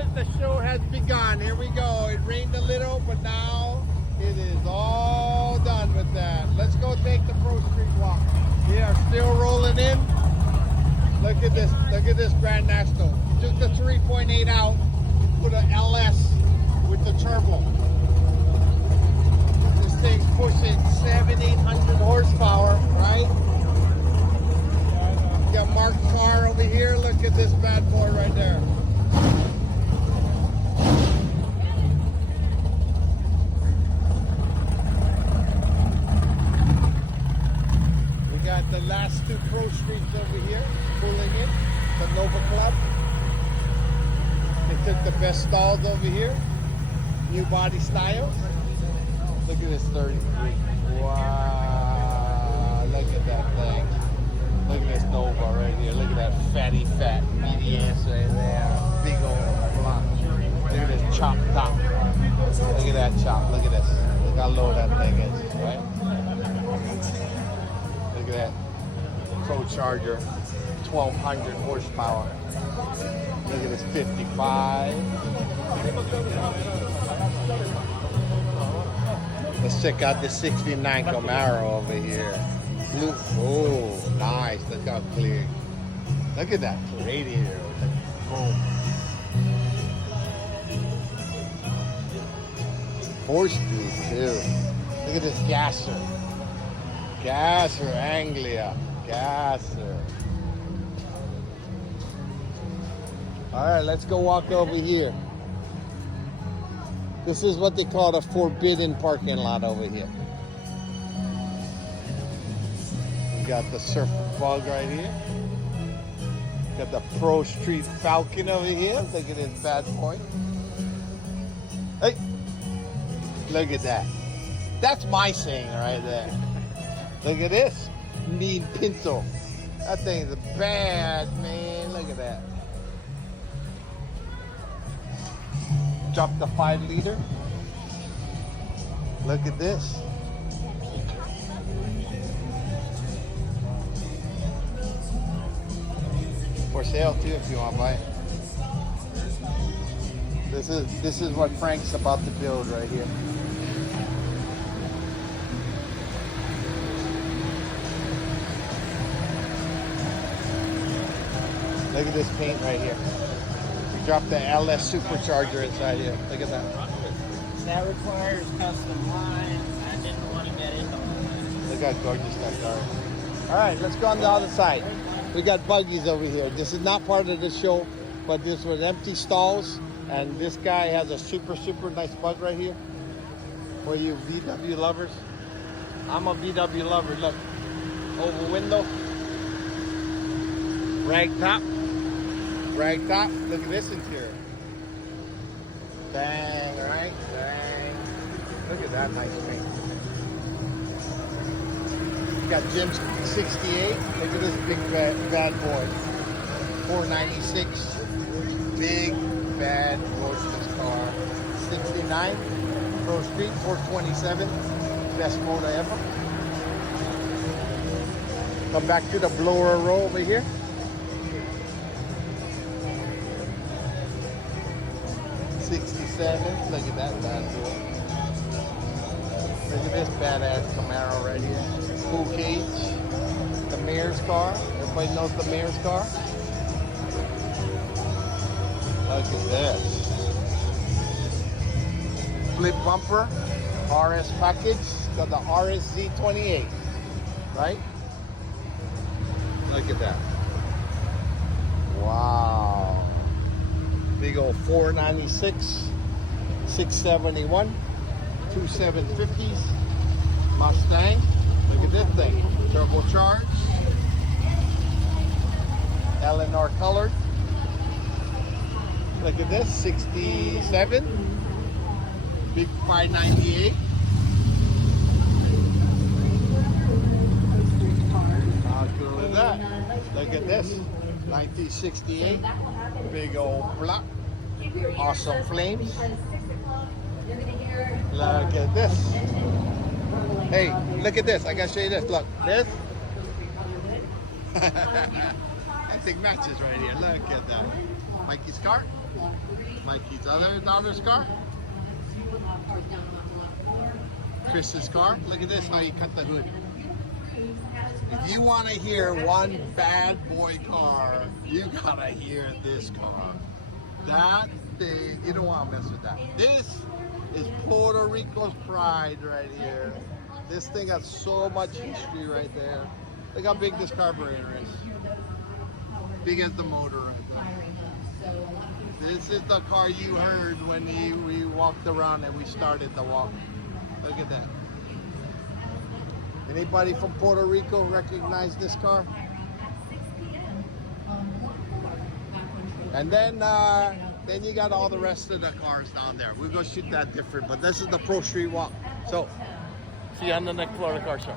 Memphis, the show has begun. Here we go. It rained a little, but now it is all done with that. Let's go take the ProStreet walk. We are still rolling in. Look at this. Look at this Grand National. Took the 3.8 out, put an LS with the turbo. This thing's pushing 700-800 horsepower, right? We got Mark's car over here. Look at this bad boy right there. We got the last two ProStreets over here pulling in. The Nova Club. They took the best stalls over here. New body styles. Look at this 33. Wow. Look at that thing. Look at this Nova right here. Look at that fatty fat meaty ass right there. Big old block. Look at this chop top. Look at that chop. Look at this. Look how low that thing is, right? Look at that Pro Charger. 1,200 horsepower. Look at this 55. Let's check out this 69 Camaro over here. Blue. Oh, nice. Look how clear. Look at that radiator. Boom. Four-speed too. Look at this gasser. Gasser Anglia. Gasser. All right, let's go walk over here. This is what they call the forbidden parking lot over here. We got the Surf Bug right here. Got the ProStreet Falcon over here. Look at this bad boy. Hey, look at that. That's my saying right there. Look at this mean Pinto. That thing's bad, man. Look at that. Drop the 5-liter. Look at this. For sale too if you want to buy it. This is what Frank's about to build right here. Look at this paint right here. We dropped the LS supercharger inside here. Look at that. That requires custom lines. I didn't want to get into all that. Look how gorgeous that car is. All right, let's go on the other side. We got buggies over here. This is not part of the show, but this was empty stalls. And this guy has a super nice bug right here. For you VW lovers. I'm a VW lover. Look. Oval window. Rag top. Rag top. Look at this interior. Bang, right? Bang. Look at that nice paint. Got Jim's 68. Look at this big bad boy. 496. Big bad gorgeous car. 69. ProStreet 427. Best motor ever. Come back to the blower row over here. 67. Look at that bad boy. Look at this badass Camaro right here. Full cage. The mayor's car. Everybody knows the mayor's car. Look at this. Split bumper. RS package. Got the RSZ28. Right? Look at that. Wow. Big old 496. 671. 2750s. Mustang. Look at this thing. Turbocharged. Eleanor colored. Look at this. 67. Big 598. How cool is that? Look at this. 1968. Big old block. Awesome flames. Look at this. Hey, look at this. I gotta show you this. Look, this. That thing matches right here. Look at that. Mikey's car. Mikey's other daughter's car. Chris's car. Look at this, how you cut the hood. If you want to hear one bad boy car, you gotta hear this car. That thing, you don't want to mess with that. This is Puerto Rico's pride right here. This thing has so much history right there. Look how big this carburetor is. Big as the motor right there. This is the car you heard when we walked around and we started the walk. Look at that. Anybody from Puerto Rico recognize this car? And then you got all the rest of the cars down there. We'll go shoot that different, but this is the Pro Street walk. So, see you on the next Florida Car Show.